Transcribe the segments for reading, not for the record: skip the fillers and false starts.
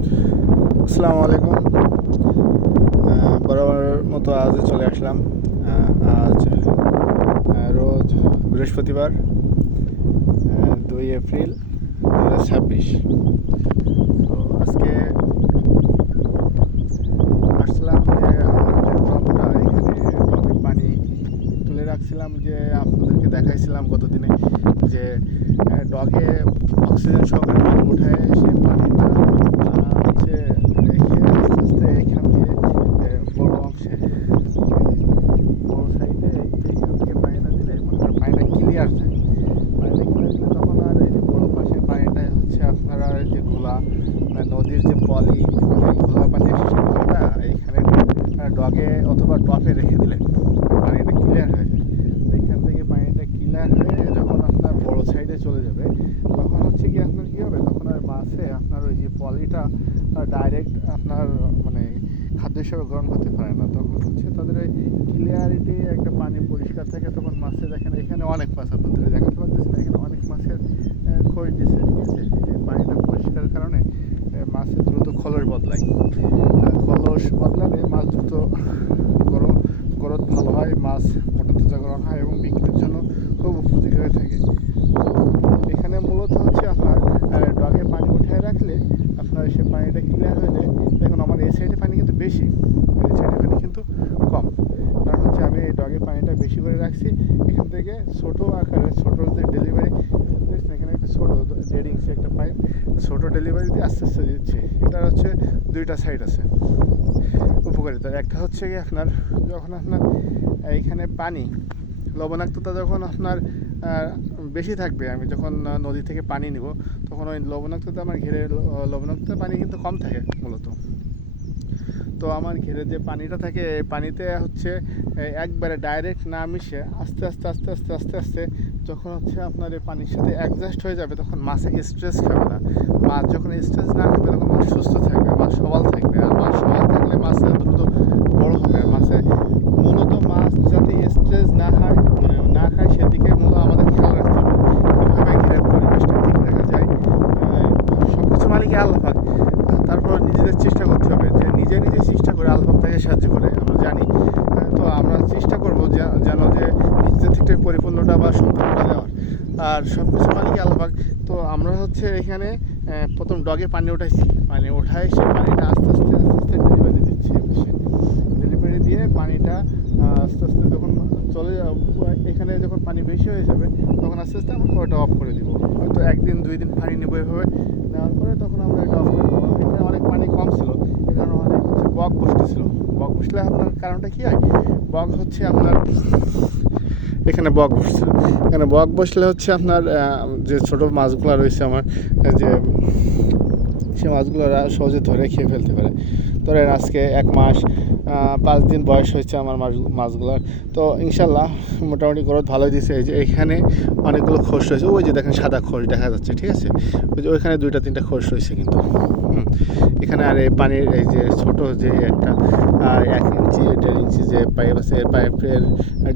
আসসালামু আলাইকুম। বরাবর মতো আজও চলে আসলাম। আজ রোজ বৃহস্পতিবার, 2 এপ্রিল 2026। তো আজকে আসলাম যে আমাদের টপটা এখানে টপে পানি তুলে রাখছিলাম, যে আপনাদেরকে দেখাইছিলাম গতদিনে যে ডগে অক্সিজেন সহকারে পানি উঠায় সেই পানিটা হচ্ছে রেখে আস্তে আস্তে এখান দিয়ে বড় অংশে বড় সাইডে এইখান থেকে পানিটা দিলে মনে করেন পানিটা ক্লিয়ার যায়। পানিটা ক্লিয়ার দিলে তখন আর এই যে বড় পাশে পানিটা হচ্ছে আপনারা যে ঘোলা নদীর যে পলি ঘোলা পানি আসে সেই পানিটা এইখানে ডগে অথবা টপে রেখে দিলে পানিটা ক্লিয়ার হয়ে যায়। এইখান থেকে পানিটা ক্লিয়ার হয়ে যখন আপনার বড় সাইডে চলে যাবে তখন হচ্ছে কি আপনার কী হবে, তখন আর মাছে আপনার ওই যে পলিটা ডাইরেক্ট আপনার মানে খাদ্য হিসেবে গ্রহণ করতে পারে না। তখন হচ্ছে তাদের ওই ক্লিয়ারিটি একটা পানি পরিষ্কার থাকে, তখন মাছে দেখেন এখানে অনেক মাছ আপনাদের দেখাতে পারতেছেন, এখানে অনেক মাছের খোঁজ দিচ্ছে। ঠিক আছে, এই পানিটা পরিষ্কার কারণে মাছের দ্রুত খোলস বদলায়। খোলস বদলালে মাছ দ্রুত গ্রোথ ভালো হয়, মাছ মোটা তাজাকরণ হয় এবং বিক্রির জন্য খুব উপযোগী হয়ে থাকে। এখানে মূলত হচ্ছে আপনার ডগে পানি উঠায় রাখলে আপনার সে পানিটা ক্লিয়ার হলে দেখুন আমার এই সাইডে পানি কিন্তু বেশি, এই সাইডে পানি কিন্তু কম। কারণ হচ্ছে আমি এই ডগে পানিটা বেশি করে রাখছি। এখান থেকে ছোটো আকারে ছোটো যে ডেলিভারি এখানে একটা ছোটো 1.5 ইঞ্চি একটা পাইপ ছোটো ডেলিভারি দিয়ে আস্তে আস্তে দিচ্ছি। এটার হচ্ছে 2টা সাইড আছে উপকারিতা। একটা হচ্ছে কি আপনার যখন আপনার এইখানে পানি লবণাক্ততা যখন আপনার বেশি থাকবে, আমি যখন নদী থেকে পানি নিব তখন ওই লবণাক্ততা আমার ঘিরে লবণাক্ততা পানি কিন্তু কম থাকে মূলত। তো আমার ঘিরে যে পানিটা থাকে এই পানিতে হচ্ছে একবারে ডাইরেক্ট না মিশে আস্তে আস্তে আস্তে আস্তে আস্তে আস্তে যখন হচ্ছে আপনার এই পানির সাথে অ্যাডজাস্ট হয়ে যাবে তখন মাছে স্ট্রেস খাবে না। মাছ যখন স্ট্রেস না খাবে তখন মাছ সুস্থ থাকবে, মাছ সবল থাকবে। আর মাছ সবল থাকলে মাছ দ্রুত বড় হবে। আর মাছে মূলত মাছ যাতে স্ট্রেস না হয় না খায় সেদিকে মূলত আমাদের খেয়াল রাখতে হবে। কীভাবে ঘিরের পরিবেশটা ঠিক রাখা যায় সব কিছু মালিকই আল্লাহ পাক, তারপর নিজেদের চেষ্টা করতে হবে। যে নিজে নিজে চেষ্টা করে আল্লাহ তাকে সাহায্য করে আমরা জানি। তো আমরা চেষ্টা করবো যেন যে নিজেদের থেকে পরিপূর্ণটা বা সম্পূর্ণটা দেওয়ার। আর সব কিছু মালিকই আল্লাহ পাক। তো আমরা হচ্ছে এখানে প্রথম ডগে পানি উঠাইছি, পানি উঠাই সে পানিটা আস্তে আস্তে আস্তে আস্তে ডেলিভারি দিচ্ছি। ডেলিভারি দিয়ে পানিটা আস্তে আস্তে যখন চলে এখানে যখন পানি বেশি হয়ে যাবে তখন আস্তে আস্তে আমরা ওটা অফ করে দিব। হয়তো 1 দিন 2 দিন পানি নেবো এভাবে নেওয়ার পরে তখন আমরা এটা অফ করে দেবো। এখানে অনেক পানি কম ছিল, এই কারণে অনেক হচ্ছে বক বসতেছিল। বক বসলে আপনার কারণটা কী হয়, বক হচ্ছে আপনার এখানে বক বসছে। এখানে বক বসলে হচ্ছে আপনার যে ছোটো মাছগুলো রয়েছে আমার যে সে মাছগুলো সহজে ধরে খেয়ে ফেলতে পারে। ধরেন আজকে 1 মাস 5 দিন বয়স হয়েছে আমার মাছগুলোর। তো ইনশাল্লাহ মোটামুটি গ্রোথ ভালোই দিয়েছে। এই যে এখানে অনেকগুলো খোস রয়েছে, ওই যে দেখেন সাদা খোস দেখা যাচ্ছে। ঠিক আছে, ওই যে ওইখানে 2-3টা খোস রয়েছে কিন্তু এখানে। আর এই পানির এই যে ছোটো যে একটা 1 ইঞ্চি 1.5 ইঞ্চি যে পাইপ আছে এই পাইপের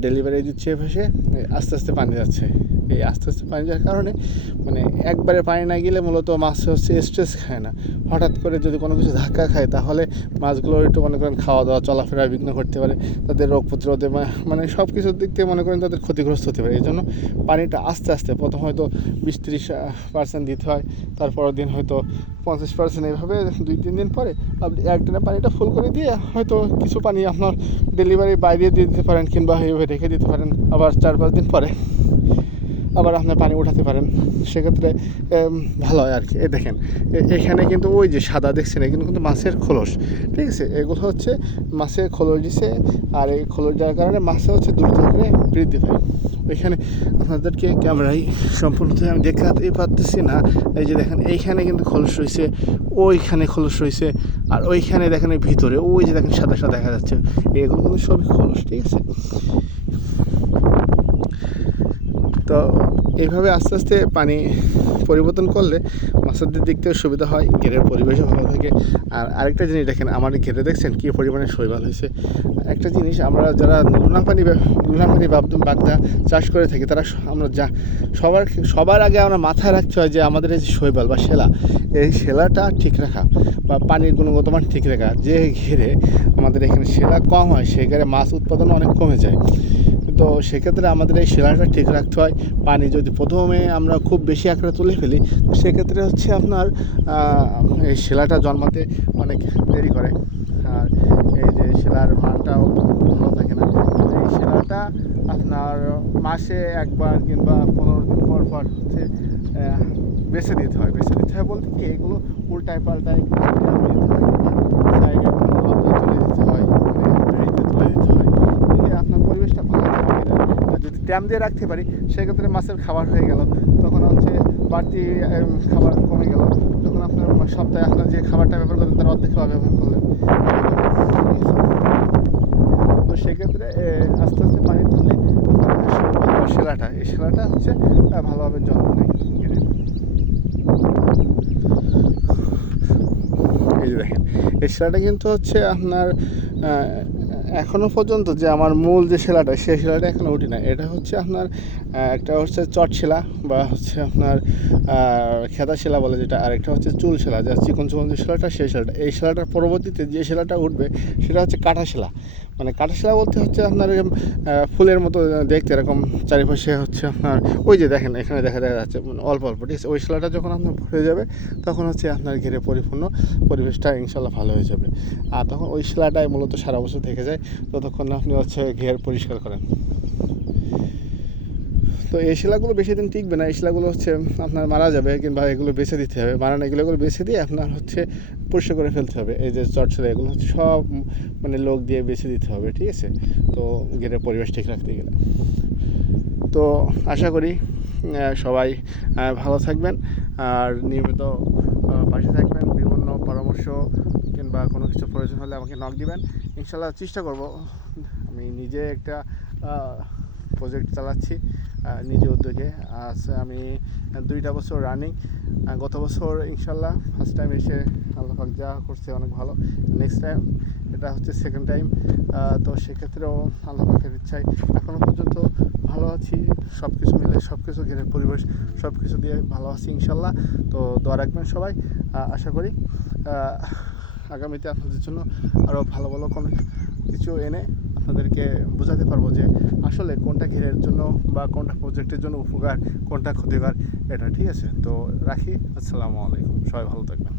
ডেলিভারি দিচ্ছে এপাশে আস্তে আস্তে পানি যাচ্ছে। এই আস্তে আস্তে পানি যাওয়ার কারণে মানে একবারে পানি না গেলে মূলত মাছ হচ্ছে স্ট্রেস খায় না। হঠাৎ করে যদি কোনো কিছু ধাক্কা খায় তাহলে মাছগুলো একটু মনে করেন খাওয়া দাওয়া চলাফেরা বিঘ্ন করতে পারে, তাদের রোগ প্রতিরোধে মানে সব কিছুর দিক থেকে মনে করেন তাদের ক্ষতিগ্রস্ত হতে পারে। এই জন্য পানিটা আস্তে আস্তে প্রথম হয়তো 20-30% দিতে হয়, তারপরের দিন হয়তো 50%, এইভাবে 2-3 দিন পরে আপনি একদিনে পানিটা ফুল করে দিয়ে হয়তো কিছু পানি আপনার ডেলিভারি বাইরে দিয়ে দিতে পারেন কিংবা এইভাবে রেখে দিতে পারেন। আবার 4-5 দিন পরে আবার আপনার পানি উঠাতে পারেন, সেক্ষেত্রে ভালো হয় আর কি। এই দেখেন এখানে কিন্তু ওই যে সাদা দেখছেন এগুলো কিন্তু মাছের খোলস। ঠিক আছে, এগুলো হচ্ছে মাছের খোলস দিছে। আর এই খোলস দেওয়ার কারণে মাছে হচ্ছে দ্রুত করে বৃদ্ধি পায়। ওইখানে আপনাদেরকে ক্যামেরায় সম্পূর্ণত আমি দেখাতে পারতেছি না। এই যে দেখেন এইখানে কিন্তু খোলস রয়েছে, ওইখানে খোলস রয়েছে, আর ওইখানে দেখেন ভিতরে ওই যে দেখেন সাদা সাদা দেখা যাচ্ছে, এগুলো কিন্তু সবই খোলস। ঠিক আছে, তো এইভাবে আস্তে আস্তে পানি পরিবর্তন করলে মাছেদের দিক থেকে সুবিধা হয়, ঘেরের পরিবেশও ভালো থাকে। আর আরেকটা জিনিস দেখেন, আমার ঘেরে দেখছেন কী পরিমাণে শৈবাল হয়েছে। একটা জিনিস, আমরা যারা লোনা পানি বাগদা চাষ করে থাকি, তারা আমরা সবার আগে আমরা মাথায় রাখতে হয় যে আমাদের এই যে শৈবাল বা শেলা, এই শেলাটা ঠিক রাখা বা পানির গুণগত মান ঠিক রাখা। যে ঘেরে আমাদের এখানে শেলা কম হয়, সেই ঘেরে মাছ উৎপাদন অনেক কমে যায়। তো সেক্ষেত্রে আমাদের এই শিলাটা ঠিক রাখতে হয়। পানি যদি প্রথমে আমরা খুব বেশি আকারে তুলে ফেলি, সেক্ষেত্রে হচ্ছে আপনার এই শিলাটা জন্মাতে অনেক দেরি করে, আর এই যে শিলার মানটাও ভালো থাকে না। এই শিলাটা আপনার মাসে একবার কিংবা 15 দিন পর পর হচ্ছে বেছে দিতে হয় বলতে কি, এগুলো উল্টায় পাল্টায় সাইডে তুলে দিতে হয়, তুলে দিতে হয়। আপনার পরিবেশটা ভালো থাকে। যদি ট্যাম দিয়ে রাখতে পারি, সেক্ষেত্রে মাছের খাবার হয়ে গেল, তখন হচ্ছে বাড়তি খাবার কমে গেল, তখন আপনার সপ্তাহে আপনার যে খাবারটা ব্যবহার করেন তার অর্ধেক খাবার ব্যবহার করলেন। তো সেক্ষেত্রে আস্তে আস্তে পানি তুললে শিলাটা, এই শিলাটা হচ্ছে ভালোভাবে যত্ন নেয়। এই যে দেখেন, এই শিলাটা কিন্তু হচ্ছে আপনার এখনও পর্যন্ত যে আমার মূল যে শিলাটা, সেই শিলাটা এখনও উঠি না। এটা হচ্ছে আপনার একটা হচ্ছে চট শিলা বা হচ্ছে আপনার খেদা শিলা বলে যেটা, আর একটা হচ্ছে চুল শিলা, যা চিকন যে শিলাটা, সেই শিলাটা। এই শিলাটার পরবর্তীতে যে শিলাটা উঠবে সেটা হচ্ছে কাঁটা শিলা। মানে কাঁটা শিলা বলতে হচ্ছে আপনার ফুলের মতো দেখতে, এরকম চারিপাশে হচ্ছে আপনার ওই যে দেখেন এখানে দেখা যাচ্ছে অল্প অল্প, ঠিক আছে। ওই শিলাটা যখন আপনার ভরে যাবে, তখন হচ্ছে আপনার ঘিরে পরিপূর্ণ পরিবেশটা ইনশাল্লাহ ভালো হয়ে যাবে। আর তখন ওই শিলাটাই মূলত সারা বছর থেকে যায়, ততক্ষণ আপনি হচ্ছে ঘের পরিষ্কার করেন। তো এই শিলাগুলো বেশি দিন টিকবে না, এই শিলাগুলো হচ্ছে আপনার মারা যাবে, কিংবা এগুলো বেছে দিতে হবে। এগুলো বেছে দিয়ে আপনার হচ্ছে পরিষ্কার করে ফেলতে হবে। এই যে চট শিলা, এগুলো হচ্ছে সব মানে লোক দিয়ে বেছে দিতে হবে, ঠিক আছে। তো ঘেরের পরিবেশ ঠিক রাখতে গেলে, তো আশা করি সবাই ভালো থাকবেন আর নিয়মিত পাশে থাকবেন। বিভিন্ন পরামর্শ কিংবা কোনো কিছু প্রয়োজন হলে আমাকে নক দিবেন, ইনশাল্লাহ চেষ্টা করব। আমি নিজে একটা প্রজেক্ট চালাচ্ছি নিজে উদ্যোগে। আজ আমি 2টা বছর রানিং। গত বছর ইনশাল্লাহ ফার্স্ট টাইম এসে আল্লাহ পাক যা করছে অনেক ভালো। নেক্সট টাইম এটা হচ্ছে সেকেন্ড টাইম। তো সেক্ষেত্রেও আল্লাহ পাকের ইচ্ছায় এখনও পর্যন্ত ভালো আছি। সব কিছু মিলে, সব কিছু ঘেরের পরিবেশ, সব কিছু দিয়ে ভালো আছি ইনশাল্লাহ। তো দোয়া রাখবেন সবাই। আশা করি আগামীতে আপনাদের জন্য আরও ভালো ভালো কোনো কিছু এনে আপনাদেরকে বোঝাতে পারবো যে আসলে কোনটা ঘেরের জন্য বা কোনটা প্রজেক্টের জন্য উপকার, কোনটা ক্ষতিকর, এটা, ঠিক আছে। তো রাখি, আসসালামু আলাইকুম, সবাই ভালো থাকবেন।